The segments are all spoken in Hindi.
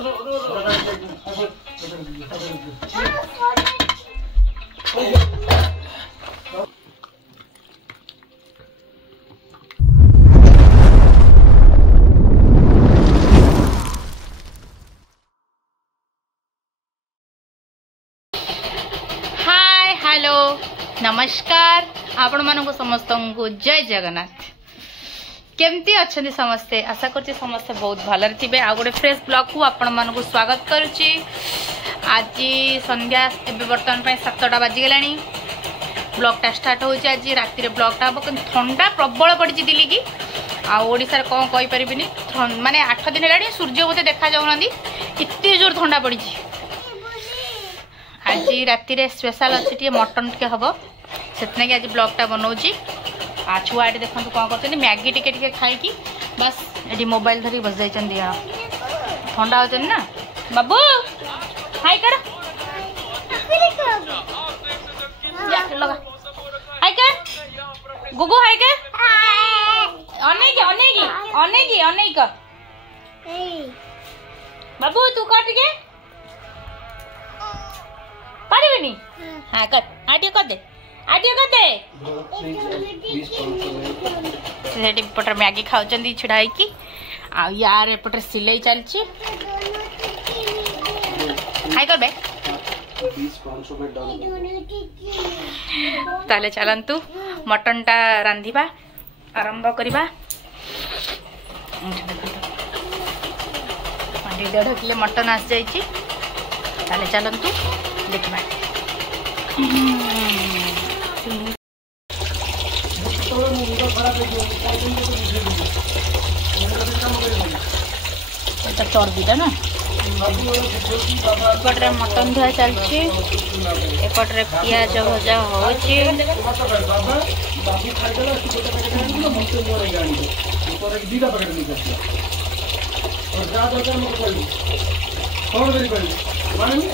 हेलो नमस्कार आपण मानक समस्त को जय जगन्नाथ। केमती अच्छा समस्ते आशा करछि समस्ते बहुत भलरे थिबे। आ गोटे फ्रेश ब्लॉग को आपण मानक स्वागत करुछि। आज संध्या एबे बर्तमान पय 7टा बाजी गेलानी। ब्लॉगटा स्टार्ट होछि आज राति रे। ब्लॉगटा हम ठंडा प्रबल पड़ी दिल्ली की आ ओडिसा कोन कहि परिबिनी माने 8 दिन हेलानी सूर्य मते देखा जाउनांदी इत्ते जोर ठंडा पड़ी। आज राति रे स्पेशल अच्छी टे मटन टे हम से आज ब्लॉगटा बनाऊँगी। आ छुआ ये देखो कौन कर मैगी टिके टिके खाई बस ये मोबाइल धरिक बस जाइए दिया ठंडा हो ना। बाबू हाय कर लगा हाय कर गुगु हाय कर अनेक अनेक अनेक अनेक बाबू तू कर टिके पारिबेनी। हाँ कर आटियो कर दे आटियो कर दे। सेठी पटर मैगी खाउचंदी छिड़ाई की आ यार एपटर सिलाई चलची। हाय कर बे ताले चलंतु मटन टा रांधिबा आरंभ करिबा। 1.5 किलो मटन आस जाइची। ताले चलंतु देखिबा। चर्बी ना एपटे मटन धुआ चलती एपटे पियाज भजा हो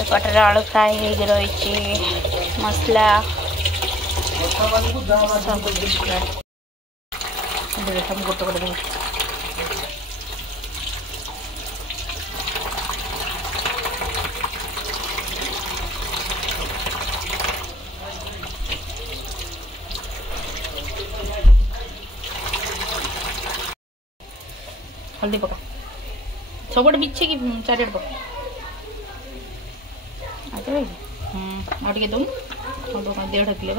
एपटे आलू फ्राई हो रही मसला गोटे गोटे हल्दी पका सब बिछे कि चारिट पका आगे दम 1.5 किलो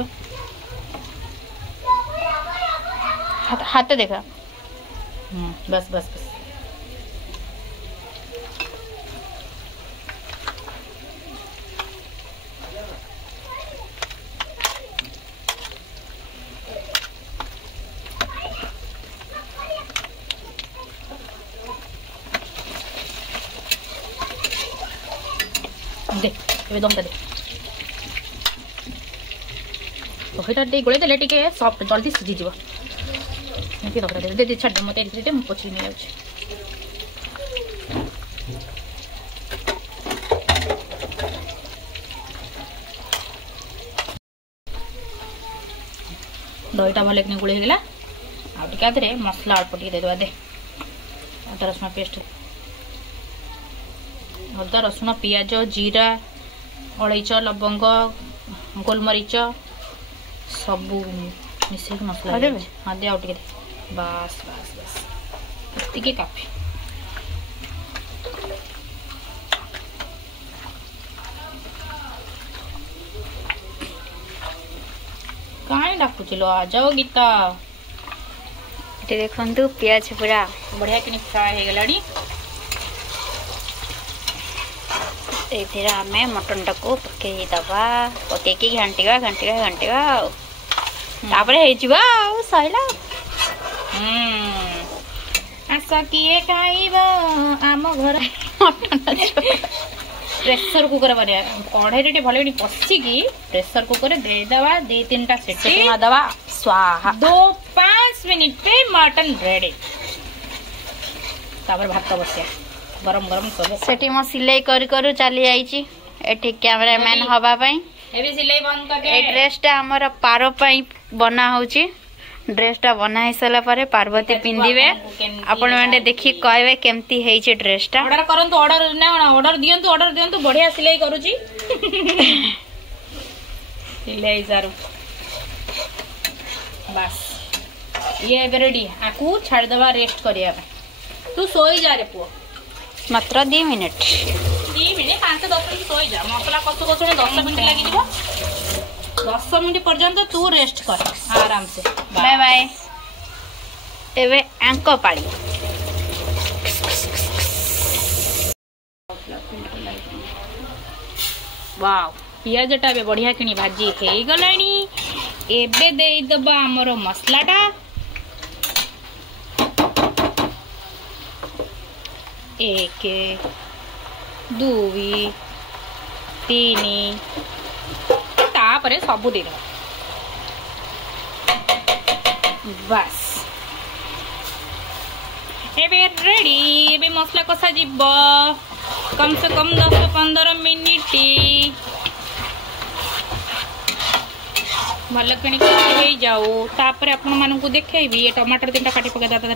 हाथ देखा। बस बस बस दे ये दम दे तो गोले देले टिके सॉफ्ट जल्दी सीझी जीव। दे दे छाड़ मत पची नहीं जाऊँ। दहीटा भल कि गोल होगा आधे मसला अल्प टे देदेबा। दे अदा रसुण पेस्ट अदा रसुण पियाज जीरा अलैच लवंग गोलमरीच सबू मिसेक मसला हाँ दे आउ टे बस बस बस इतनी काफी। कहीं डाकुल आ जाओ गीता देखु पियाज पूरा बढ़िया कि फ्राए हो गलानी। आम मटन टाक पकईदबा पकईकी घाटिवा घाटिवा घाटिवा सैला। आस किए खाइब आम घर मटन प्रेसर कुकर मारे कढ़ाई भले पशिकी प्रेसर कुकर देदबा 2-3टा सीटी मारदबा स्वाहा 2-5 मिनिट मटन रेडी। भात बसिया गरम गरम सेठी मो सिलाई करू चली जाइए एठी कैमरामैन हवा पाई। एबे सिलाई बंद कर दे। ए ड्रेसटा हमर पारो पाई बना होची ड्रेसटा बना ही सारा पर पार्वती पिंधिबे आपण माने देखि कहबे केमती हेइ छे ड्रेसटा ऑर्डर करन तो ऑर्डर ना ऑर्डर दियंतु बढ़िया सिलाई करूची सिलाई सारू बस ये एबे रेडी आकू छाड़ दबा रेस्ट करिया तू सोई जा रे पुओ मात्र 2 मिनिट 5-10 मिनिट सोई जा मसला कसु कसु 10 मिनिट लागि दिबो 10 मिनिट पर्यंत तू रेस्ट कर आराम से बाय बाय एवे आंको पाली वाव पियाजटा बे बढ़िया किनी भाजी हेई गलानी एबे देई दबा हमरो मसलाटा एक 2 3 तापरे सबू दे बस एबे रेडी एबे मसला कसा जीव कम से कम 10-15 मिनिट भल कि जाऊ तापर आपण मानू देखी ये टमाटर 3टा काटी पके दाता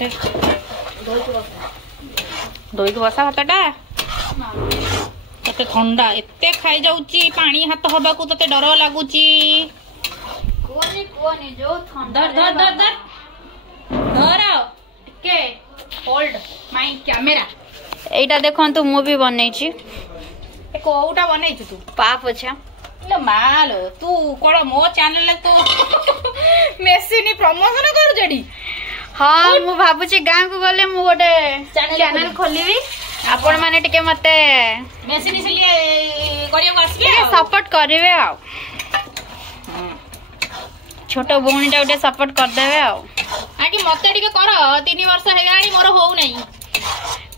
दही को बसा भातटा तते ठंडा एते खाई जाउची पानी हाथ हबा को तते डर लागुची कोनी जो ठंडा धर के होल्ड माय कैमरा एटा देखंतु मूवी बनैची ए कोउटा बनैछु तू पाप अच्छा ले मालो तू कोन मो चैनल तो मेसिनी प्रमोशन कर जडी हां मु भाबुची गां को गले मु गोटे चैनल खोलिबी आपण माने टिके मते मेसिनी से लिए करियो आसबे सपोर्ट करिवे आ छोटो बोणीटा गोटे सपोर्ट कर देवे आ आटी मते टिके कर 3 वर्ष हे गानी मोर हो नहीं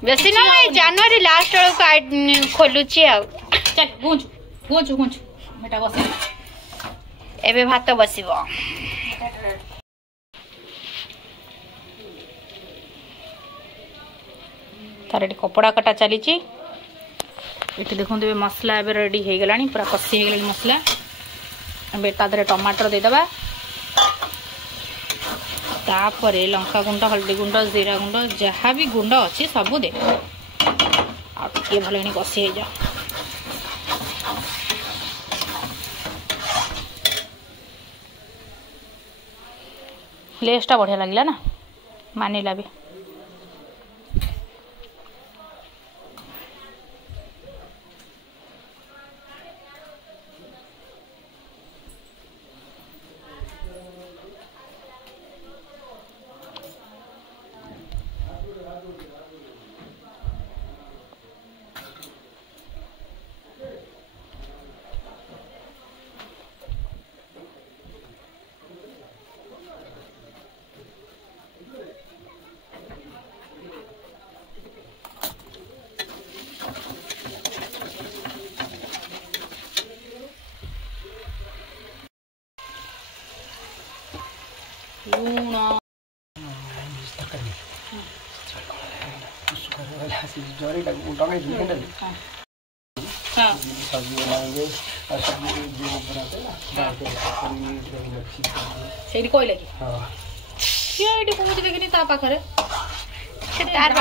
बेसी ना जनवरी लास्ट को खोलुची आ चल गुंच बेटा बस एबे भात बसिबो तार कपड़ा कटा चली ये देखो मसला एबे रेडी हो गला पूरा कषि हो गला मसला एबे तादरे टमाटर देदबा तापर लंका गुंड हल्दी गुंड जीरा गुंड जहाँ भी गुंड अच्छी सबू दे आगे भल कषि हो जा लेसटा बढ़िया लगला ना मानिला भी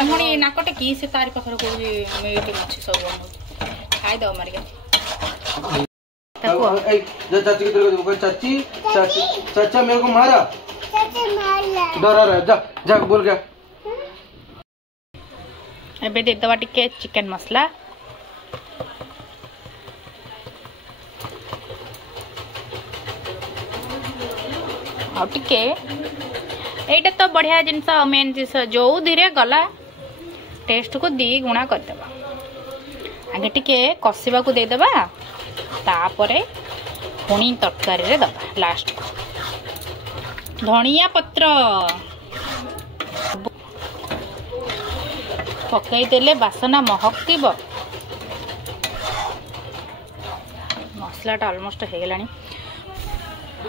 लूण नाकटे कि से तारी पाखर मीट सब खाईद मारिका चाची चाचा मेरे को मारा डरा रहा जा जा बोल गया एबे दे दवा टिके चिकन मसला आ टिके एटा तो बढ़िया जिनस मेन जिनस जो धीरे गला टेस्ट को 2 गुणा कर देबा आगे टिके कसिबा को दे देबा तापरे पुणी तरकारी रे दबा लास्ट को धनिया पत्र पकई देले बासना महकतीब मसलाटा ऑलमोस्ट हो गलानी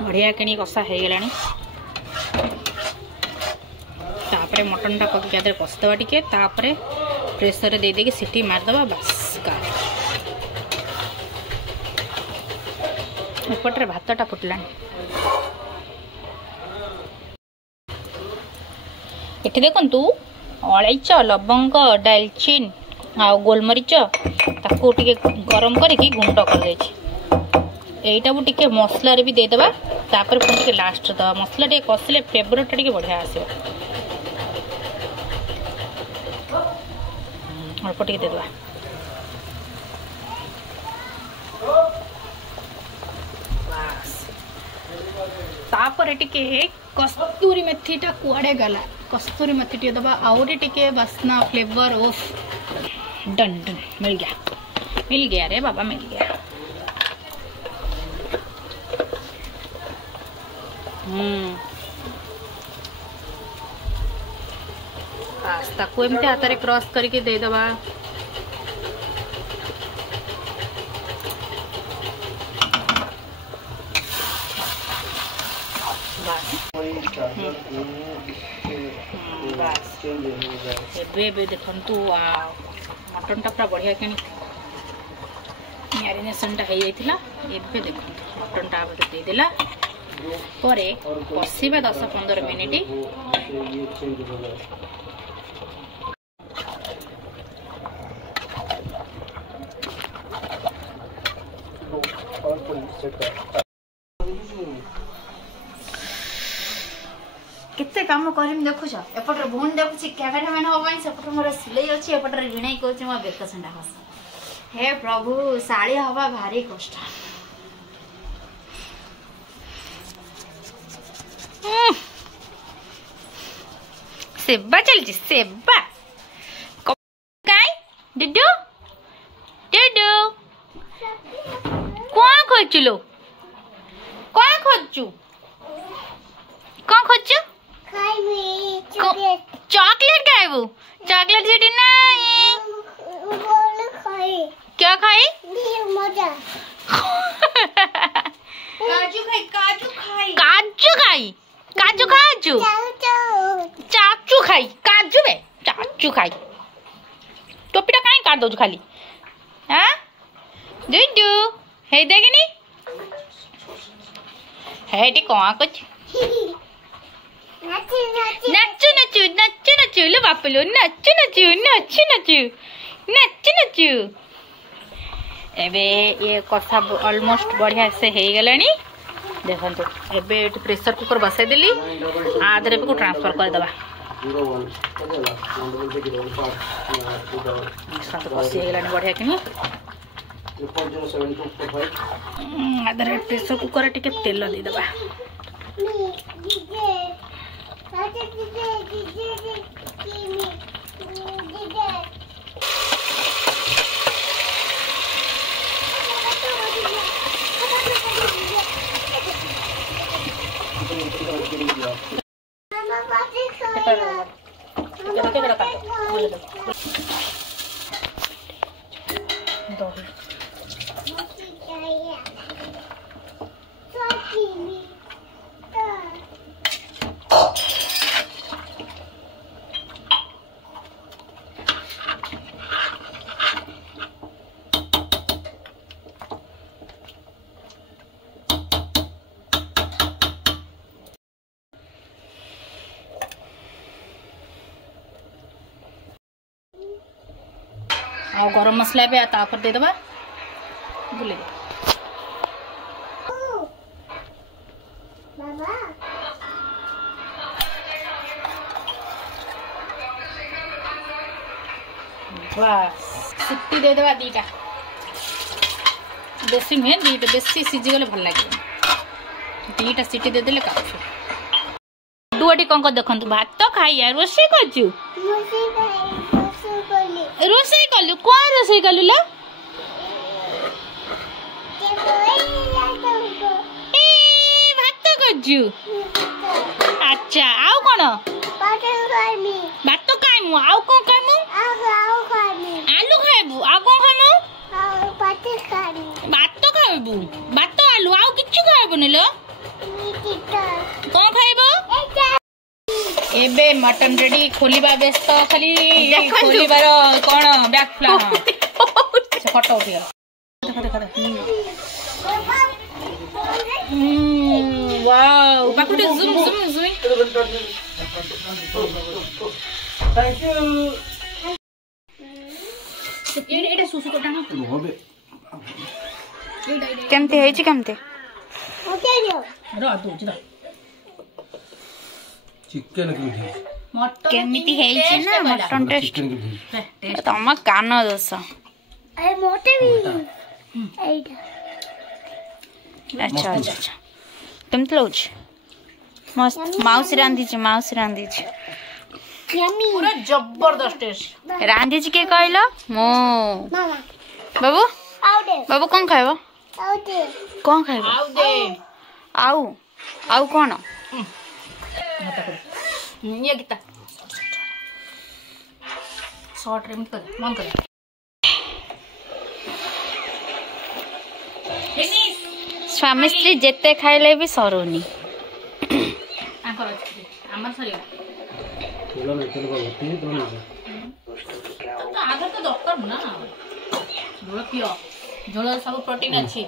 बढ़िया किणी कषा हो गलानी तापरे मटन टा पक के कषिदबा टिके तापरे प्रेसर दे देके सीटी मारदबा बस का एपटे भातटा फुटलानी। ये देखु अलैच लवंग डालचीन आ गोलमरीच ताकू टिके गरम करके गुंड कर एटा टिके मसला रे भी देदेबा तापर पुणी टिके लास्ट दवा मसला टिके कसिले फ्लेवर टा टिके बढ़िया आसीबो अल्प टिके देदेबा तापर टिके कस्तूरी मेथी टा कुआडे गला कस्तूरी मेथी टे दबा आउरी टिके वासना फ्लेवर ओफ डन डन मिल गया रे बाबा मिल गया। पास्ता को एमती हाथ रे क्रॉस करके दे दबा देखु मटन टा पूरा बढ़िया कि मैरिनेशन टा हो जाता देखो मटन टा देदेला कषिबा 10-15 मिनिट केते काम करम देखुछ एपटर भून देखुछ कैमरामैन होबाई सेपटर मोर सिलाई अछि एपटर गिणाई कहछ म बेक संडा हस हे प्रभु साड़ी हवा भारी कष्ट सेब्बा चलछि सेब्बा काय डिडू डिडू कोन खोजलो कोन खोजछु चॉकलेट खाइबू चॉकलेट सीटी नहीं क्या खाई काजू खाई काजू खाई काजू खाई काजू खाजू चाचू खाई काजू बे चाचू खाई टोपीटा काई काट दो खाली हां दुदू हे देखनी हे टी कोआ कुछ नच्चू नच्चू नच्चू नच्चू लो बापलो नच्चू नच्चू नच्चू नच्चू नच्चू नच्चू एबे ये कथा ऑलमोस्ट बढ़िया से हे गलानी देखंतु एबे प्रेशर कुकर बसाई देली आधरे को ट्रांसफर कर दबा सब बसी गलानी बढ़िया कि आधरे प्रेशर कुकर टिके तेल दे दबा आ गरम मसला पे तापर दे दबा बुले बाबा बस सिट्टी दे दबा दीटा बेसी में दीटा बेसी सिझी गले भल लागे दीटा सिटी दे देले काफी दुआटी कोन को देखंतु भात तो खाई यार रोसे करजू रोसई कलु कौन रोसई कलु ला ए भात करजू अच्छा आउ कोन भात खाइमु आउ कोन खाइमु आलू खाइबू आउ कोन खाइमु भात खाइबू भात आलू आउ किछु खाइबू ने लो कोन खाइबो एबे मटन रेडी खोलिबा व्यस्त खाली खोलिबार कोन बैक प्लान से फोटो उठिया देखा देखा वाओ बाकुटे zoom zoom zoom thank you एटा सुसु को डाना होबे केमते हेछि केमते ओके दियो र दोछि र चिकन की भी मटन केमिति हेछि ना मटन टेस्ट चिकन की भी तम कान दोस अरे मोटे भी एटा अच्छा अच्छा अच्छा केमते लौछ मस्त माउस रांधी छी यम्मी पूरा जबरदस्त टेस्ट रांधी छी के कहलो मो मामा बाबू आउटे बाबू कोन खाइबो आउटे कोन खाइबो आउ दे आउ कोन ये गीता शॉर्ट रे मत मन कर स्वामी स्त्री जेते खाइले भी सरोनी आकर हमर सरिया बोला मैं चल होती है दोनों से तो आधार तो डॉक्टर ना झोल पियो झोल सब प्रोटीन अच्छी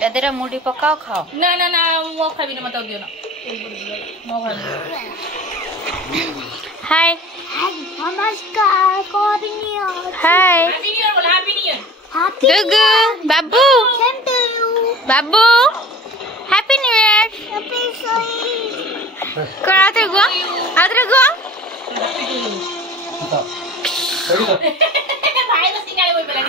दादरा मुड़ी पकाओ खाओ ना ना ना वो खाबी ना मत दियो ना मो खा हाय नमस्कार कोरिनियो हाय हैप्पी न्यू गुगु बाबू सेम टू यू बाबू हैप्पी न्यू ईयर हैप्पी सोई कराते गो आदरे गो भाई भाई तो सिंगाले बोल बेला